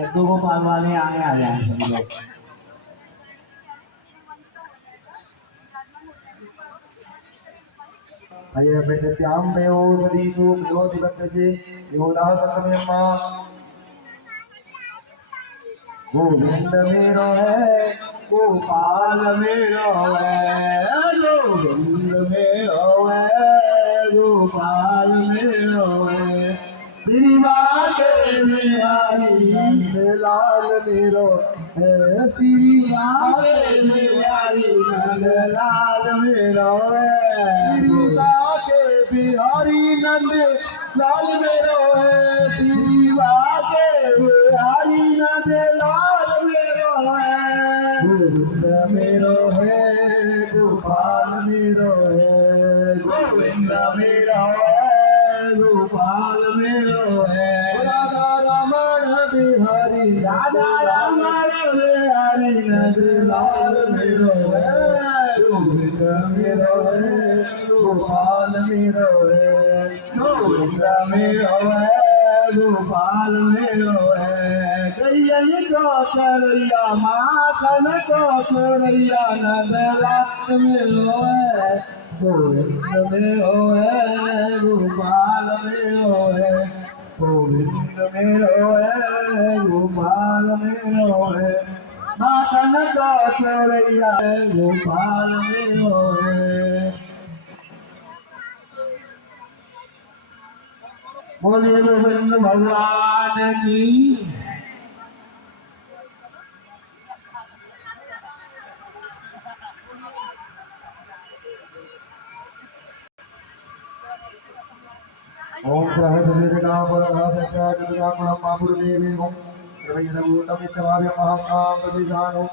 लड्डू गोपाल वाले आगे आ जाए सभी लोग। अये बेटे श्याम में ओ सदी को यो दिवस जे यो दास समय मां गोविंद मेरो है गोपाल मेरो है गोविंद मेरो है गोपाल मेरो है श्री बाटे बिहारी लाल मेरो है श्री बाटे बिहारी नंद लाल मेरो है श्री बाटे बिहारी नंद लाल मेरो है श्री बाटे बिहारी नंद लाल मेरो है गोविंद मेरो है गोपाल मेरो है गोविंद मेरो है गोपाल मेरो है राधा रमण बिहारी राधा रमण बिहारी नंद लाल मेरो है गोविंद मेरो है गोपाल मेरो है गोविंद मेरो है गोपाल मेरो है गैयन को करैया माखन को करैया नंद लाल मेरो है गोविंद मेरो है गोपाल मेरो है गोविंद मेरो है गोपाल मेरो है माखन को करैया गोपाल मेरो है। बोले गोविंद भगवान की ओम सहस्रदेव नाम परमात्मा नाम महापुरुषदेवी ओम सर्वैरभूतम इत्यभाव्य महाकाम प्रतिजानो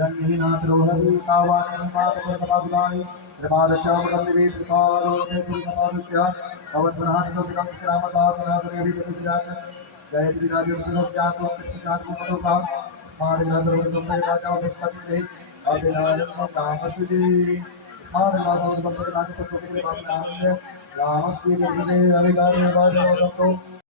रंगहीनाथ रोहरि कावानि मात परमात्मानि प्रमादश्यामकं निवेदितारो नेत्रिकमारुष्य अवध्वनानि लोकं श्यामदासनाथनेभि प्रतिष्ठान जय श्री राजेश ज्ञान कृष्ण को मनोका मार्गदर्शन राजा विष्णु आदिनारायण कामसुदे मार्गदर्शन राजा को राम की हरि गाने बाजो